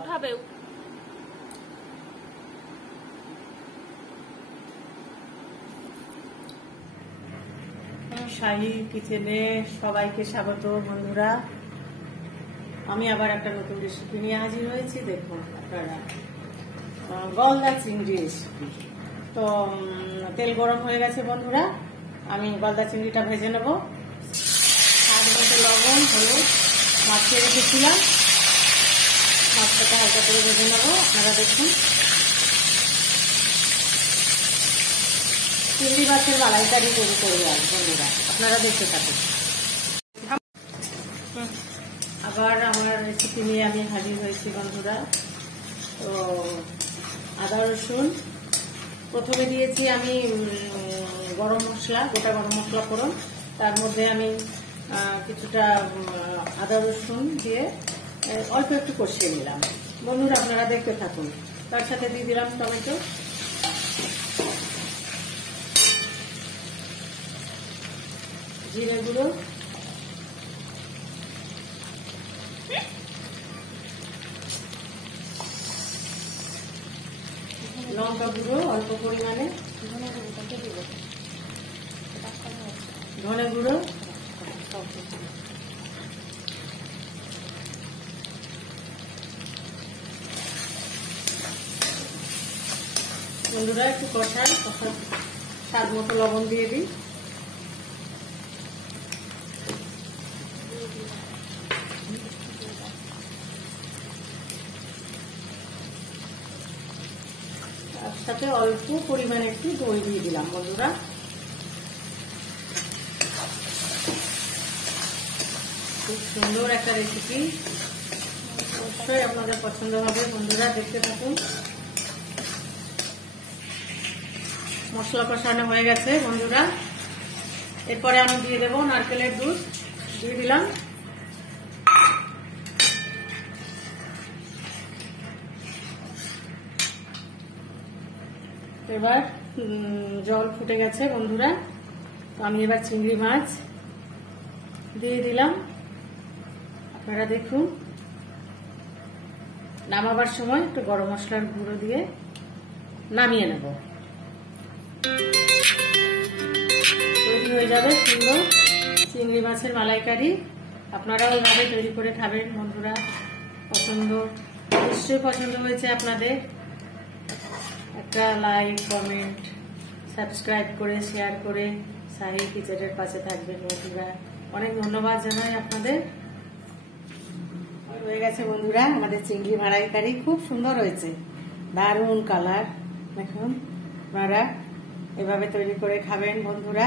উঠাবে। শাহী কিচেনে সবাইকে স্বাগত বন্ধুরা। আমি আবার একটা নতুন রেসিপি নিয়ে হাজির হয়েছি। দেখুন আপনারা, গলদা চিংড়ি রেসিপি। তো তেল গরম হয়ে গেছে বন্ধুরা, আমি গলদা চিংড়িটা ভেজে নেব। স্বাদ মতো লবণ, হলুদ, মাখিয়ে রেখেছিলাম। মাছটাকে হালকা করে ভেজে নেব। আপনারা দেখুন, চিংড়ি মাছের মালাইকারি তৈরি করি আর বন্ধুরা, আপনারা দেখতে থাকুন। আবার আমার রেসিপি নিয়ে আমি হাজির হয়েছি বন্ধুরা। তো আদা রসুন প্রথমে দিয়েছি আমি গরম মশলা, গোটা গরম মশলা ফোড়ন। তার মধ্যে আমি কিছুটা আদা রসুন দিয়ে অল্প একটু কষিয়ে নিলাম বন্ধুরা, আপনারা দেখতে থাকুন। তার সাথে দিয়ে দিলাম টমেটো, জিরে গুঁড়ো, লঙ্কা গুঁড়ো অল্প পরিমাণে, ধনে গুঁড়ো, বন্ধুরা একটু কষাই, স্বাদ মতো লবণ দিয়ে দিই। তার সাথে অল্প পরিমাণে একটু দই দিয়ে দিলাম বন্ধুরা। খুব সুন্দর একটা রেসিপি, অবশ্যই আপনাদের পছন্দ হবে বন্ধুরা, দেখতে থাকুন। মশলা কষানো হয়ে গেছে বন্ধুরা। এরপরে আমি দিয়ে দেবো নারকেলের দুধ, দিয়ে দিলাম। এবার জল ফুটে গেছে বন্ধুরা। তো আমি এবার চিংড়ি মাছ দিয়ে দিলাম। আপনারা দেখুন, নামাবার সময় একটু গরম মশলার গুঁড়ো দিয়ে নামিয়ে নেব। তৈরি হয়ে যাবে সুন্দর চিংড়ি মাছের মালাইকারি। আপনারাও এইভাবে তৈরি করে খাবেন বন্ধুরা। নিশ্চয়ই পছন্দ হয়েছে আপনাদের। একটা লাইক, কমেন্ট, সাবস্ক্রাইব করে, শেয়ার করে শাহী কিচেনের পাশে থাকবেন বন্ধুরা। অনেক ধন্যবাদ জানাই আপনাদের। হয়ে গেছে বন্ধুরা আমাদের চিংড়ি মালাইকারি, খুব সুন্দর হয়েছে, দারুণ কালার। দেখুন, আপনারা এভাবে তৈরি করে খাবেন বন্ধুরা।